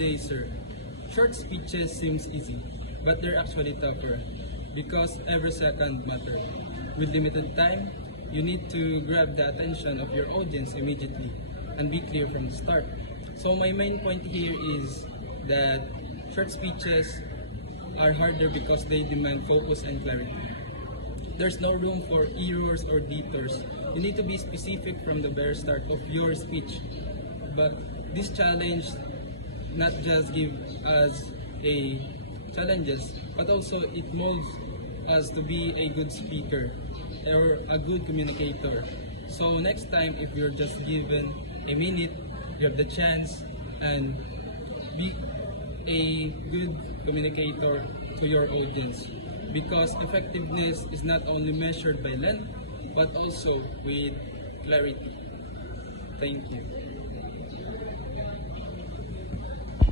day, sir. Short speeches seems easy, but they're actually tougher because every second matters. With limited time, you need to grab the attention of your audience immediately and be clear from the start. So my main point here is that short speeches are harder because they demand focus and clarity. There's no room for errors or detours. You need to be specific from the very start of your speech. But this challenge not just give us a challenges, but also it molds us to be a good speaker or a good communicator. So next time, if you're just given a minute, you have the chance and be a good communicator to your audience. Because effectiveness is not only measured by length, but also with clarity. Thank you.